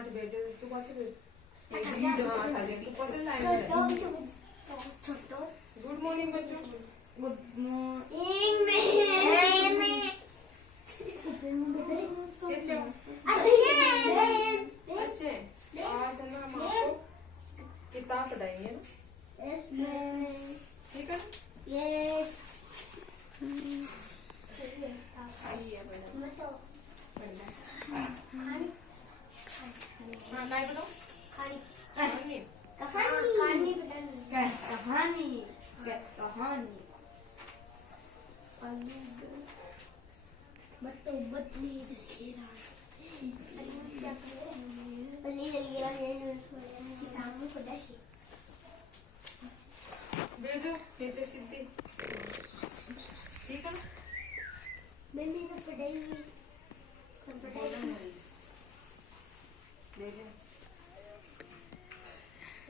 8 भेज तू पाछे भेज तू पहुंच लाइन में। गुड मॉर्निंग बच्चों। गुड मॉर्निंग कैसे हो? अच्छे। आज है ना हम आपको किताब पढ़ाएंगे ना, ठीक है? हाँ काय बताओ? कहानी। बैठ जाओ नीचे सीधी, ठीक है ना?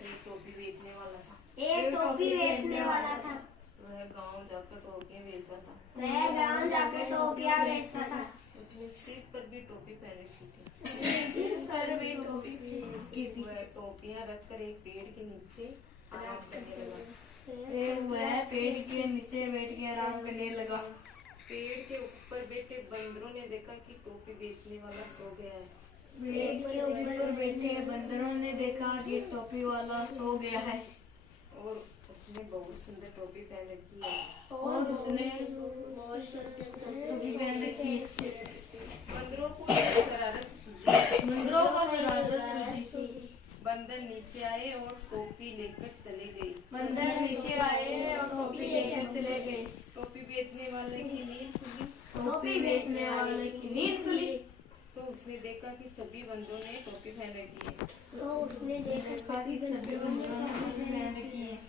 एक टोपी बेचने वाला था। वह गांव जाकर टोपियां बेचता था। उसने सिर पर भी टोपी पहन रखी थी। वह टोपियां रखकर एक पेड़ के नीचे आराम करने लगा। वह पेड़ के नीचे बैठ के आराम करने लगा। पेड़ के ऊपर बैठे बंदरों ने देखा कि टोपी बेचने वाला सो गया है। पेड़ के ऊपर बैठे बंदरों ने देखा कि टोपी वाला सो गया है और उसने बहुत सुंदर टोपी पहन रखी है। टोपी पहन रखी। बंदरों को शरारत सूझी। बंदर नीचे आए और टोपी लेकर चले गए। टोपी बेचने वाले की नींद खुली। तो उसने देखा कि सभी बंदरों ने टोपी पहन रखी है।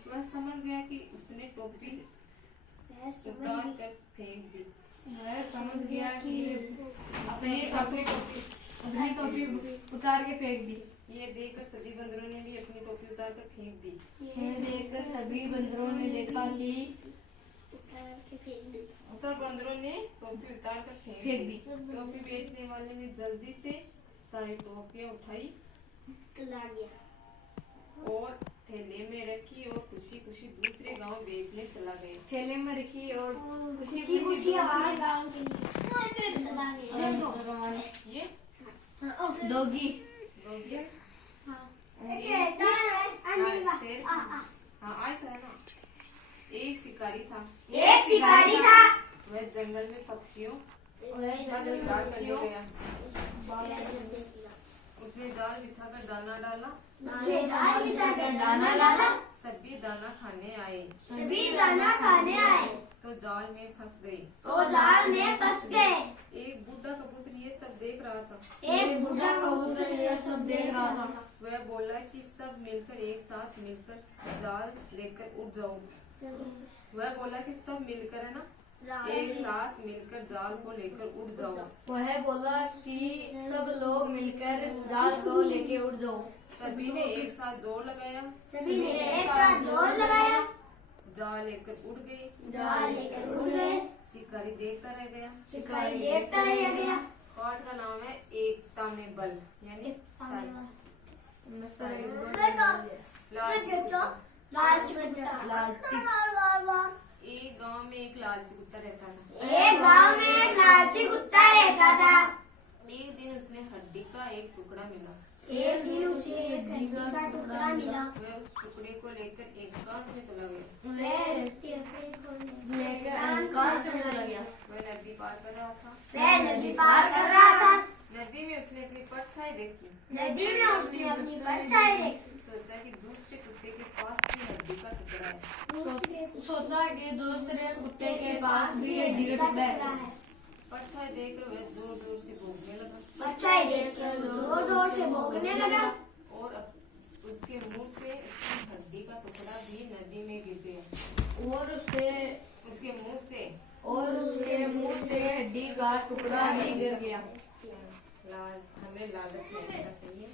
वह समझ गया कि उसने टोपी उतार कर फेंक दी। अपनी टोपी उतार के फेंक दी। ये देखकर सभी बंदरों ने भी अपनी टोपी उतार कर फेंक दी। सब बंदरों ने टोपी उतार कर फेंक दी। टोपी बेचने वाले ने जल्दी से सारी टोपियां उठाई और थैले में रखी और खुशी खुशी दूसरे गांव बेचने चला गया। ये डॉगी हाँ आया था ना। एक शिकारी था। वह जंगल में पक्षियों का शिकार करने गया। उसने जाल बिछाकर दाना डाला। सभी दाना खाने आए तो जाल में फंस गए। एक बूढ़ा कबूतर ये सब देख रहा था। वह बोला कि सब मिलकर एक साथ मिलकर जाल लेकर उड़ जाओ। है ना, एक साथ मिलकर जाल को लेकर उड़ जाओ। वह बोला कि सब लोग मिलकर जाल को लेके उड़ जाओ। सभी ने एक साथ जोर लगाया। जाल लेकर उड़ गए। शिकारी देखता रह गया। पाठ का नाम है एकता में बल, यानी एक गांव में एक लालची कुत्ता रहता था। एक दिन उसने हड्डी का एक टुकड़ा मिला। वह उस टुकड़े को लेकर एकांत में चला गया। वह नदी पार कर रहा था। नदी में उसने अपनी परछाई देखी। सोचा कि दूसरे कुत्ते के पास भी हड्डी का टुकड़ा है। परछाई देखकर वह जोर जोर से भौंकने लगा। और उसके मुंह से हड्डी का टुकड़ा भी नदी में गिर गया। उसके मुंह से हड्डी का टुकड़ा भी गिर गया। हमें लालच नहीं करना चाहिए।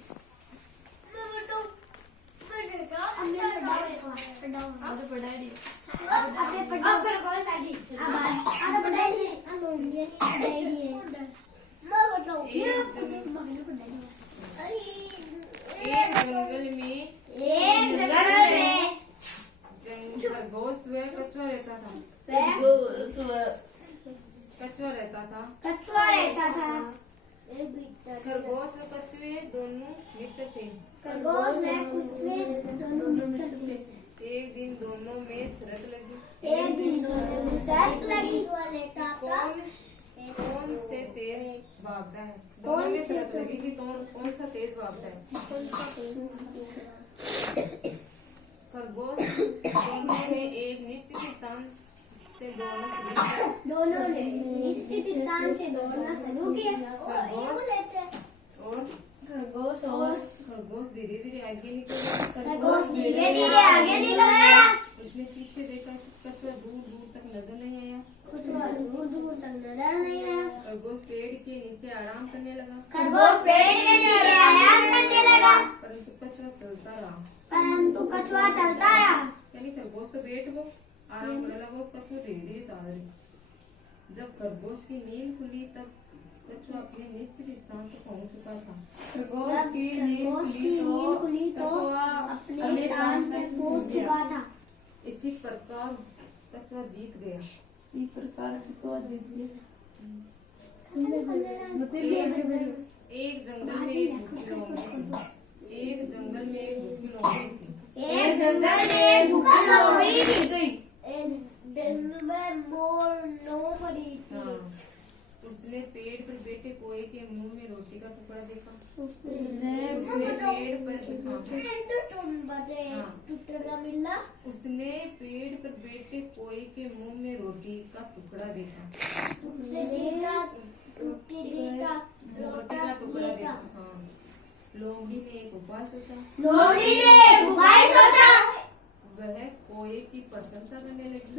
कछुआ रहता था। खरगोश और कछुए दोनों मित्र थे। खरगोश में कछुए दोनों मित्र थे। एक दिन दोनों में शर्त लगी। एक दिन दोनों में शर्त लगी। कौन से तेज भागता है। दोनों में शर्त लगी कि कौन सा तेज भागता है। खरगोश दोनों ने एक निश्चित स्थान से दौड़ना शुरू किया। दोनों ने निश्चित स्थान से दौड़ना शुरू किया। खरगोश धीरे धीरे आगे निकल गया। खरगोश धीरे धीरे आगे निकल गया। उसने पीछे देखा कि कछुआ दूर दूर तक नजर नहीं आया। कछुआ दूर दूर तक नजर नहीं आया। खरगोश पेड़ के नीचे आराम करने लगा। खरगोश पेड़ के नीचे आराम करने लगा। परंतु कछुआ चलता रहा। यानी खरगोश तो पेड़ को आराम करने लगा और कछुआ धीरे धीरे चल रही। जब खरगोश की नींद खुली तब कछुआ अपने निश्चित स्थान पर पहुंच चुका था। खरगोश की नींद खुली तो कछुआ अपने स्थान पर पहुंच चुका था। इसी प्रकार कछुआ जीत गया। इसी प्रकार कछुआ जीत गया। एक जंगल में एक भूखी लोमड़ी थी। एक जंगल में एक भूखी लोमड़ी थी। एक जंगल में एक भूखी लोमड़ी थी। एक जंगल में लोमड़ी थी। हाँ। उसने पेड़ पर बैठे कोए के मुंह में रोटी का टुकड़ा देखा। उसने पेड़ पर बैठे कोए के मुंह में रोटी का टुकड़ा देखा। रोटी का टुकड़ा देखा। हाँ। लोमड़ी ने एक उपाय सोचा। वह कोए की प्रशंसा करने लगी।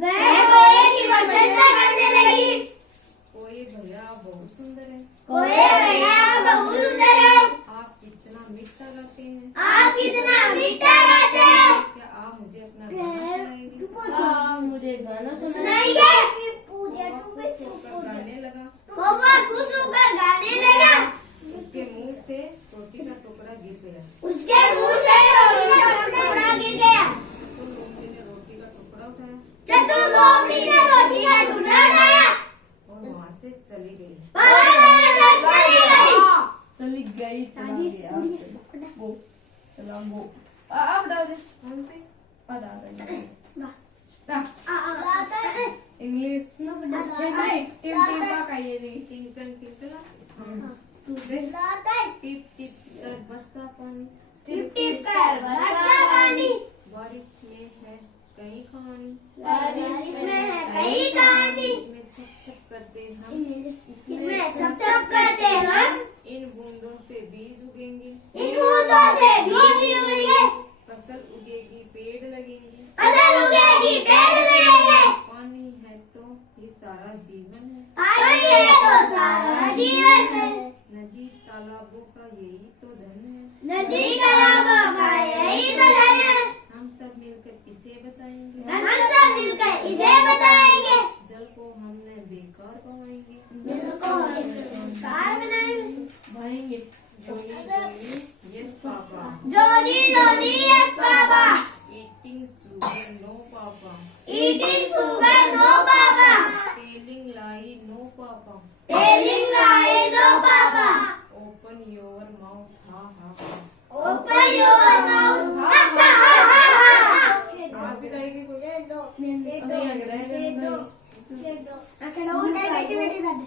कोए भैया आप बहुत सुंदर है। आप कितना मीठा गाते हैं। क्या आप मुझे अपना गाना सुनाएंगे। हाँ, मुझे गाना गाने लगा। उसके मुंह से रोटी का टुकड़ा गिर गया। चतुर लोमड़ी ने रोटी का टुकड़ा उठाया और वहाँ से चली गई। चली गई चला गया। वो चला वो अब डाल दे। कौन सी? इंग्लिश नहीं टिम का ये नहीं। टिंकल टिंकला। टिप टिप कर बरसा पानी। बारिश में है कहीं कहानी। इसमें छप छप करते हम। इन बूंदों से बीज उगेंगे। फसल उगेगी पेड़ लगेंगे। पानी है तो ये सारा जीवन है। नदी तालाबों का यही तो धन है। हम सब मिलकर इसे बचाएंगे। जल को हमने बेकार गवाएंगे। भाएंगे। यस पापा। Eating sugar no papa. Telling lie no papa. Open your mouth ha ha ha. आप भी गाएंगे कुछ? अभी अंग्रेजी में